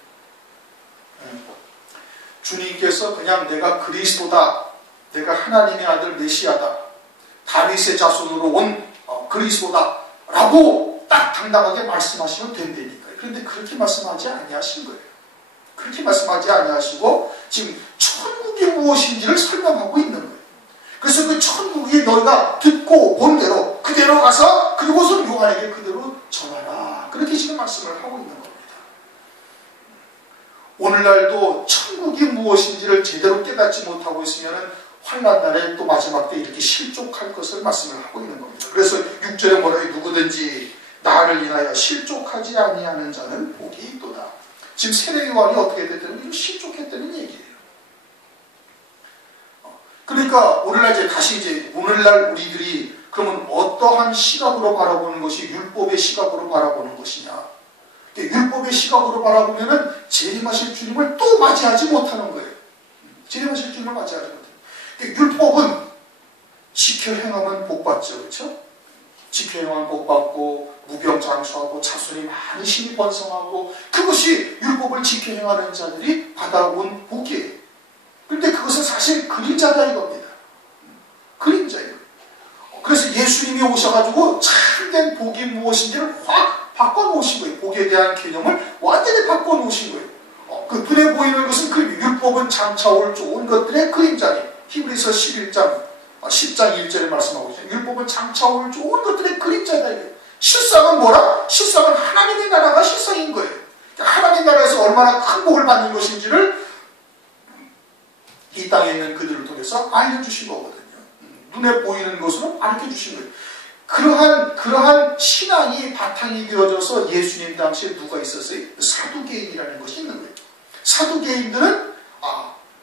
주님께서 그냥 내가 그리스도다, 내가 하나님의 아들 메시아다, 다윗의 자손으로 온 그리스도다 라고 딱 당당하게 말씀하시면 된다니까요. 그런데 그렇게 말씀하지 아니하신 거예요. 그렇게 말씀하지 아니하시고 지금 천국이 무엇인지를 설명하고 있는 거예요. 그래서 그 천국이 너희가 듣고 본 대로 그대로 가서 그리고서 요한에게 그대로 전하라. 그렇게 지금 말씀을 하고 있는 겁니다. 오늘날도 천국이 무엇인지를 제대로 깨닫지 못하고 있으면 환난 날에 또 마지막 때 이렇게 실족할 것을 말씀을 하고 있는 겁니다. 그래서 6절에 뭐라요? 누구든지 나를 인하여 실족하지 아니하는 자는 복이 있도다. 지금 세례요한이 어떻게 됐다는 게 실족했다는 얘기예요. 그러니까 오늘날 오늘날 우리들이 그러면 어떠한 시각으로 바라보는 것이 율법의 시각으로 바라보는 것이냐? 율법의 시각으로 바라보면은 재림하실 주님을 또 맞이하지 못하는 거예요. 재림하실 주님을 맞이하지 못해요. 율법은 지켜 행하면 복 받죠, 그렇죠? 지켜 행하면 복 받고 무병장수하고 자손이 많은 신이 번성하고 그것이 율법을 지켜 행하는 자들이 받아온 복이에요. 그런데 그것은 사실 그림자다 이겁니다. 그림자예요. 그래서 예수님이 오셔가지고 참된 복이 무엇인지를 확 바꿔놓으신 거예요. 복에 대한 개념을 완전히 바꿔놓으신 거예요. 그 눈에 보이는 것은 그림, 율법은 장차 올 좋은 것들의 그림자니 히브리서 10장 1절에 말씀하고 있어요. 율법은 장차 올 좋은 것들의 그림자다 이거예요. 실상은 뭐라? 실상은 하나님의 나라가 실상인 거예요. 하나님 나라에서 얼마나 큰 복을 받는 것인지를 이 땅에 있는 그들을 통해서 알려주신 거거든요. 눈에 보이는 것으로 알려주신 거예요. 그러한 신앙이 바탕이 되어져서 예수님 당시에 누가 있었어요? 사두개인이라는 것이 있는 거예요. 사두개인들은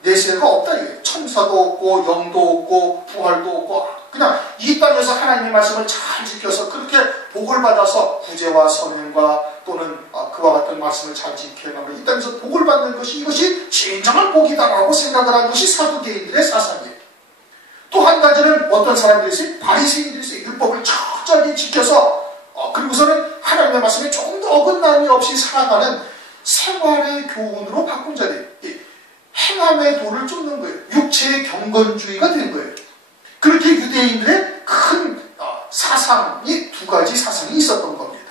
내세가 없다 이거예요. 천사도 없고 영도 없고 부활도 없고 그냥 이 땅에서 하나님의 말씀을 잘 지켜서 그렇게 복을 받아서 구제와 선행과 또는 그와 같은 말씀을 잘 지켜나면 이 땅에서 복을 받는 것이 이것이 진정한 복이다라고 생각을 한 것이 사두개인들의 사상이에요. 또 한 가지는 어떤 사람들이 있어요? 바리새인들이 있어요. 율법을 철저히 지켜서 그리고서는 하나님의 말씀에 조금도 어긋남이 없이 살아가는 생활의 교훈으로 바꾼 자들, 행함의 도를 쫓는 거예요. 육체의 경건주의가 된 거예요. 그렇게 유대인들의 큰 사상이 두 가지 사상이 있었던 겁니다.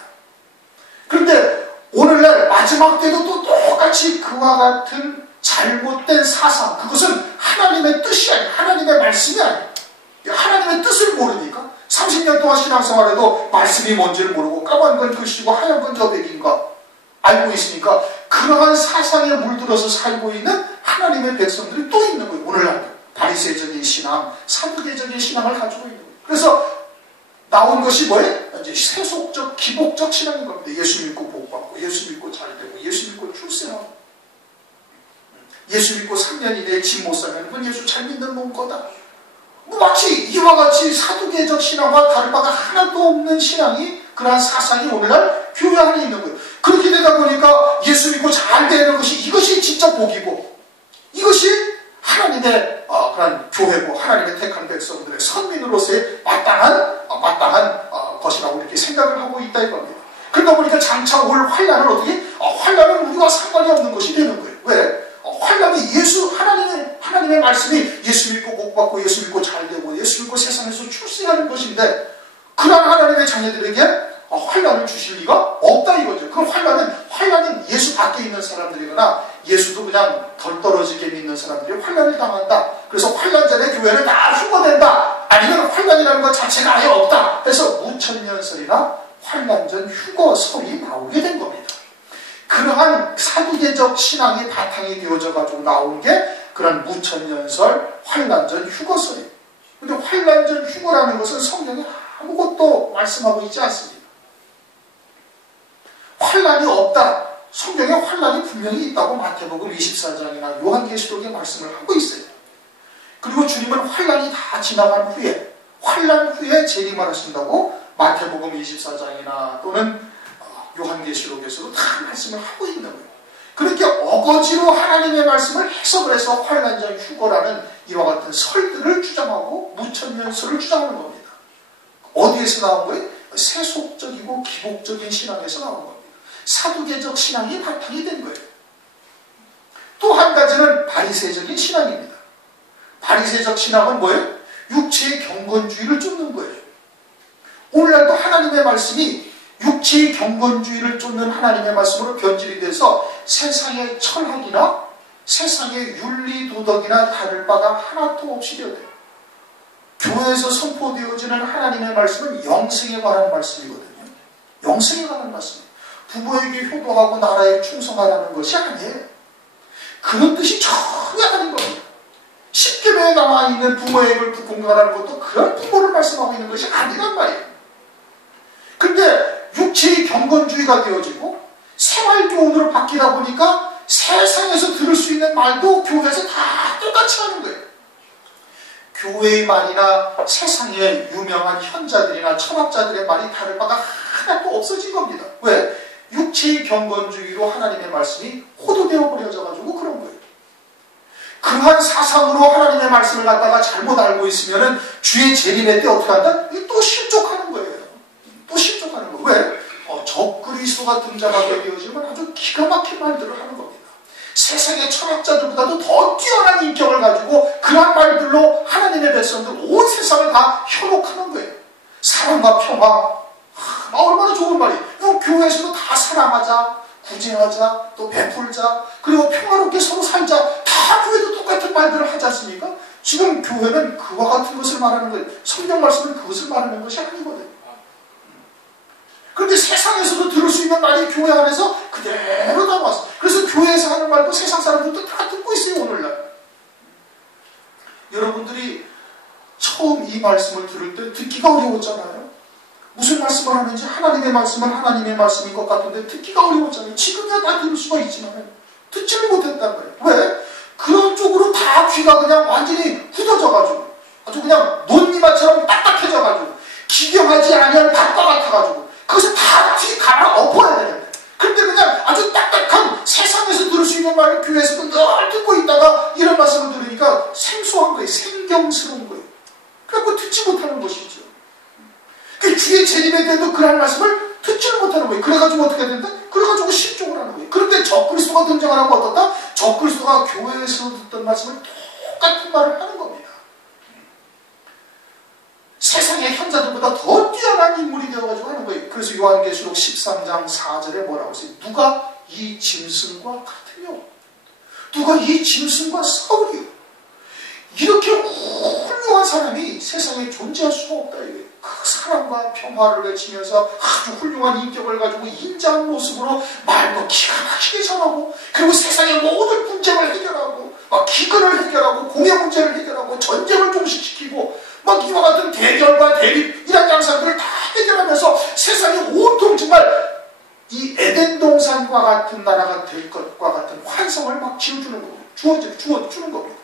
그런데 오늘날 마지막 때도 또 똑같이 그와 같은 잘못된 사상, 그것은 하나님의 뜻이 아니에요. 하나님의 말씀이 아니에요. 하나님의 뜻을 모르니까 30년 동안 신앙생활에도 말씀이 뭔지를 모르고 까만 건 글씨고 하얀 건 저백인가 알고 있으니까 그러한 사상에 물들어서 살고 있는 하나님의 백성들이 또 있는 거예요. 오늘날 바리새적인 신앙, 사두개적인 신앙을 가지고 있는 거예요. 그래서 나온 것이 뭐예요? 이제 세속적, 기복적 신앙인 겁니다. 예수 믿고 복받고, 예수 믿고 잘되고, 예수 믿고 출세하고, 예수 믿고 3년 이내에 집 못 사면 그건 예수 잘 믿는 놈 거다. 마치 이와 같이 사두개적 신앙과 다를 바가 하나도 없는 신앙이, 그러한 사상이 오늘날 교회 안에 있는 거예요. 그렇게 되다 보니까 예수 믿고 잘 되는 것이, 이것이 진짜 복이고, 이것이 하나님의 그런 교회고 하나님의 택한 백성들의 선민으로서의 마땅한 것이라고 이렇게 생각을 하고 있다 이겁니다. 그러다 보니까 장차 올 환란은 어떻게? 환란은 우리와 상관이 없는 것이 되는 거예요. 왜? 환란이 하나님의 말씀이 예수 믿고 복받고 예수 믿고 잘되고 예수 믿고 세상에서 출세하는 것인데, 그러한 하나님의 자녀들에게 환란을 주실 리가 없다 이거죠. 그 환란은 예수 밖에 있는 사람들이거나 예수도 그냥 덜 떨어지게 믿는 사람들이 환란을 당한다. 그래서 환란전에 교회는 다 휴거된다. 아니면 환란이라는 것 자체가 아예 없다. 해서 무천년설이나 환란전 휴거설이 나오게 된 겁니다. 그러한 사두개적 신앙이 바탕이 되어져 가지고 나온 게 그런 무천년설, 환란전 휴거설이에요. 근데 환란전 휴거라는 것은 성경에 아무것도 말씀하고 있지 않습니다. 환란이 없다. 성경에 환란이 분명히 있다고 마태복음 24장이나 요한계시록에 말씀을 하고 있어요. 그리고 주님은 환란이 다 지나간 후에, 환란 후에 재림을 하신다고 마태복음 24장이나 또는 요한계시록에서도 다 말씀을 하고 있는 거예요. 그렇게 어거지로 하나님의 말씀을 해석을 해서 환란전 휴거라는 이와 같은 설들을 주장하고 무천년설을 주장하는 겁니다. 어디에서 나온 거예요? 세속적이고 기복적인 신앙에서 나온 겁니다. 사두개적 신앙이 바탕이 된 거예요. 또 한 가지는 바리새적인 신앙입니다. 바리새적 신앙은 뭐예요? 육체의 경건주의를 쫓는 거예요. 오늘날도 하나님의 말씀이 육체의 경건주의를 쫓는 하나님의 말씀으로 변질이 돼서 세상의 철학이나 세상의 윤리도덕이나 다를 바가 하나도 없이 되어요. 교회에서 선포되어지는 하나님의 말씀은 영생에 관한 말씀이거든요. 영생에 관한 말씀이에요. 부모에게 효도하고 나라에 충성하라는 것이 아니에요. 그런 뜻이 전혀 아닌 겁니다. 십계명에 나와 있는 부모에게 공경하라는 것도 그런 부모를 말씀하고 있는 것이 아니란 말이에요. 근데 육체의 경건주의가 되어지고 생활교훈으로 바뀌다 보니까 세상에서 들을 수 있는 말도 교회에서 다 똑같이 하는 거예요. 교회의 말이나 세상의 유명한 현자들이나 철학자들의 말이 다를 바가 하나도 없어진 겁니다. 왜? 육체의 경건주의로 하나님의 말씀이 호도되어 버려져가지고 그런 거예요. 그러한 사상으로 하나님의 말씀을 갖다가 잘못 알고 있으면은 주의 재림의 때 어떻게 한다? 또 실족하는 거예요. 또 실족하는 거예요. 왜? 적그리스도가 등장하게 되어지면 아주 기가 막힌 말들을 하는 겁니다. 세상의 철학자들보다도 더 뛰어난 인격을 가지고 그런 말들로 하나님의 백성들 온 세상을 다 현혹하는 거예요. 사랑과 평화, 얼마나 좋은 말이에요. 교회에서도 다 사랑하자, 구제하자, 또 베풀자, 그리고 평화롭게 서로 살자, 다 교회도 똑같은 말들을 하지 않습니까? 지금 교회는 그와 같은 것을 말하는 거예요. 성경 말씀은 그것을 말하는 것이 아니거든요. 그런데 세상에서도 들을 수 있는 말이 교회 안에서 그대로 담아왔어요. 그래서 교회에서 하는 말도 세상 사람들도 다 듣고 있어요, 오늘날. 여러분들이 처음 이 말씀을 들을 때 듣기가 어려웠잖아요. 무슨 말씀을 하는지 하나님의 말씀은 하나님의 말씀인 것 같은데 듣기가 어려웠잖아요. 지금이야 다 들을 수가 있지만 듣지를 못했단 말이에요. 왜? 그런 쪽으로 다 귀가 그냥 완전히 굳어져가지고 아주 그냥 논리마처럼 딱딱해져가지고 기경하지 아니할 밭과 같아가지고 그것을 다 뒤 갈아 엎어야 되는데 그런데 그냥 아주 딱딱한 세상에서 들을 수 있는 말을 교회에서도 늘 듣고 있다가 이런 말씀을 들으니까 생소한 거예요. 생경스러운 거예요. 그래서 듣지 못하는 것이죠. 주의 재림에 대해서 그런 말씀을 듣지를 못하는 거예요. 그래가지고 어떻게 된다? 그래가지고 실족을 하는 거예요. 그런데 적그리스도가 등장을 하고 어떻다? 적그리스도가 교회에서 듣던 말씀을 똑같은 말을 하는 겁니다. 세상의 현자들보다 더 뛰어난 인물이 되어가지고 하는 거예요. 그래서 요한계시록 13장 4절에 뭐라고 했어요? 누가 이 짐승과 같으며 누가 이 짐승과 싸우리요? 이렇게 훌륭한 사람이 세상에 존재할 수가 없다 이거예요. 그 사랑과 평화를 외치면서 아주 훌륭한 인격을 가지고 인자한 모습으로 말도 기가 막히게 전하고 그리고 세상의 모든 분쟁을 해결하고 막 기근을 해결하고 공의 문제를 해결하고 전쟁을 종식시키고 막 이와 같은 대결과 대립 이런 양상들을 다 해결하면서 세상에 온통 정말 이 에덴 동산과 같은 나라가 될 것과 같은 환상을 막 지어주는 겁니다. 주어주는 겁니다.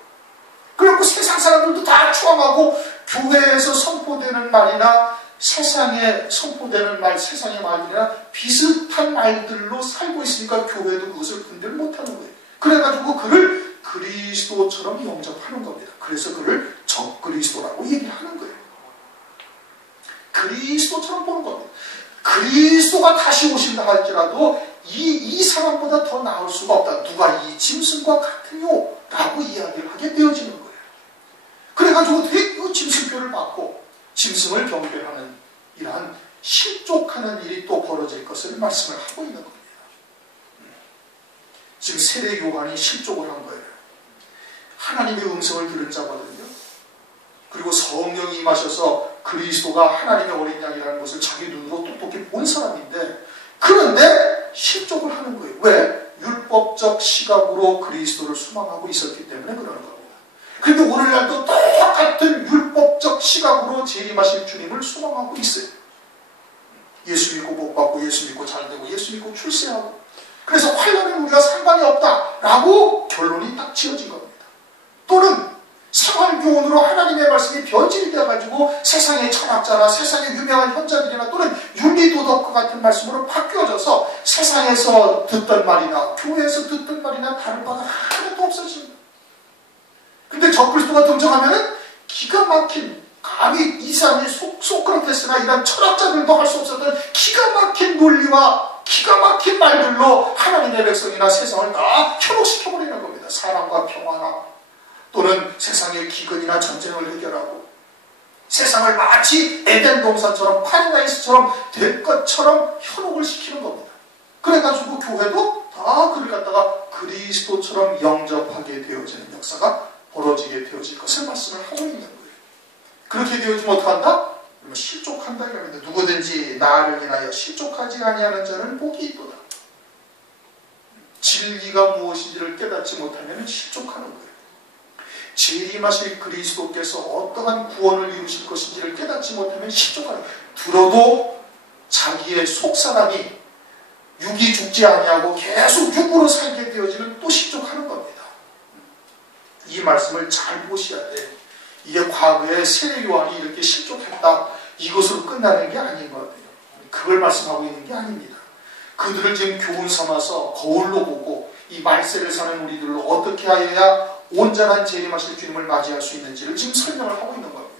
그리고 세상 사람들도 다 추앙하고 교회에서 선포되는 말이나 세상에 선포되는 말, 세상의 말들이나 비슷한 말들로 살고 있으니까 교회도 그것을 분별 못하는 거예요. 그래가지고 그를 그리스도처럼 영접하는 겁니다. 그래서 그를 적그리스도라고 얘기하는 거예요. 그리스도처럼 보는 겁니다. 그리스도가 다시 오신다 할지라도 이 사람보다 더 나을 수가 없다. 누가 이 짐승과 같으뇨? 라고 이야기를 하게 되어지는 거예요. 그래가지고 어떻게 그 짐승표를 받고 짐승을 경배하는 이러한 실족하는 일이 또 벌어질 것을 말씀을 하고 있는 겁니다. 지금 세례 요한이 실족을 한 거예요. 하나님의 음성을 들은 자거든요. 그리고 성령이 임하셔서 그리스도가 하나님의 어린 양이라는 것을 자기 눈으로 똑똑히 본 사람인데 그런데 실족을 하는 거예요. 왜? 율법적 시각으로 그리스도를 수망하고 있었기 때문에 그러는 겁니다. 그런데 오늘날도 똑같은 율법적 시각으로 재림하신 주님을 수망하고 있어요. 예수 믿고 복받고 예수 믿고 잘되고 예수 믿고 출세하고 그래서 환란은 우리가 상관이 없다라고 결론이 딱 지어진 겁니다. 또는 생활교훈으로 하나님의 말씀이 변질이 되어가지고 세상의 철학자나 세상의 유명한 현자들이나 또는 윤리도덕과 같은 말씀으로 바뀌어져서 세상에서 듣던 말이나 교회에서 듣던 말이나 다른 바가 하나도 없어집니다. 근데 적그리스도가 등장하면은 기가 막힌 감히 이상의 소크라테스나 이런 철학자들도 할 수 없었던 기가 막힌 논리와 기가 막힌 말들로 하나님의 백성이나 세상을 다 현혹시켜버리는 겁니다. 사랑과 평화나 또는 세상의 기근이나 전쟁을 해결하고 세상을 마치 에덴 동산처럼 파라다이스처럼 될 것처럼 현혹을 시키는 겁니다. 그래가지고 교회도 다 그를 갖다가 그리스도처럼 영접하게 되어지는 역사가 벌어지게 되어질 것을 말씀을 하고 있는 거예요. 그렇게 되어지면 어떡한다? 실족한다 이러는데 누구든지 나를 인하여 실족하지 아니하는 자는 복이 있도다. 진리가 무엇인지를 깨닫지 못하면 실족하는 거예요. 재림하실 그리스도께서 어떠한 구원을 이루실 것인지를 깨닫지 못하면 실족하는 거예요. 들어도 자기의 속사람이 육이 죽지 아니하고 계속 육으로 살게 되어지는 또 실족하는 겁니다. 이 말씀을 잘 보셔야 돼요. 이게 과거에 세례 요한이 이렇게 실족했다, 이것으로 끝나는 게 아닌 것 같아요. 그걸 말씀하고 있는 게 아닙니다. 그들을 지금 교훈 삼아서 거울로 보고 이 말세를 사는 우리들로 어떻게 하여야 온전한 재림하실 주님을 맞이할 수 있는지를 지금 설명을 하고 있는 겁니다.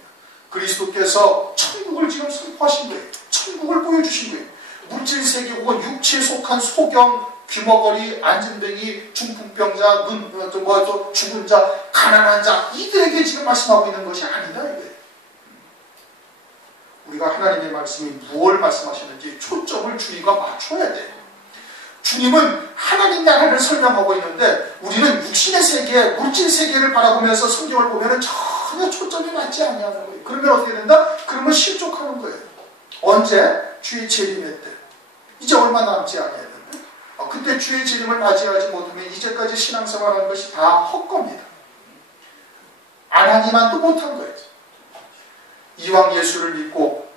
그리스도께서 천국을 지금 선포하신 거예요. 천국을 보여주신 거예요. 물질세계 혹은 육체에 속한 소경, 귀머거리, 안진뱅이, 중풍병자, 죽은 자, 가난한 자, 이들에게 지금 말씀하고 있는 것이 아니다 이거예요. 우리가 하나님의 말씀이 무엇을 말씀하시는지 초점을 주님과 맞춰야 돼요. 주님은 하나님 나라를 설명하고 있는데 우리는 육신의 세계, 물질 세계를 바라보면서 성경을 보면 전혀 초점이 맞지 아니하는 거예요. 그러면 어떻게 된다? 그러면 실족하는 거예요. 언제? 주의 재림의 때. 이제 얼마 남지 않았는데 그때 주의 재림을 맞이하지 못하면 이제까지 신앙생활하는 것이 다 헛겁니다. 안 하기만도 못한 거예요. 이왕 예수를 믿고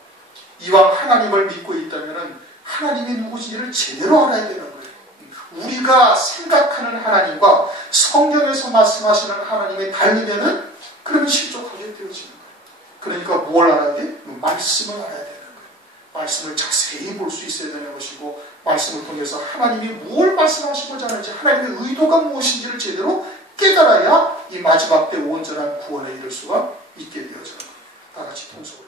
이왕 하나님을 믿고 있다면 하나님이 누구신지를 제대로 알아야 되는 거예요. 우리가 생각하는 하나님과 성경에서 말씀하시는 하나님이 다르면은 그러면 실족하게 되어지는 거예요. 그러니까 뭘 알아야 돼? 말씀을 알아야 되는 거예요. 말씀을 자세히 볼 수 있어야 되는 것이고 말씀을 통해서 하나님이 뭘 말씀하시고자 하는지 하나님의 의도가 무엇인지를 제대로 깨달아야 이 마지막 때 온전한 구원에 이를 수가 있게 되어져요. 다 같이 통속을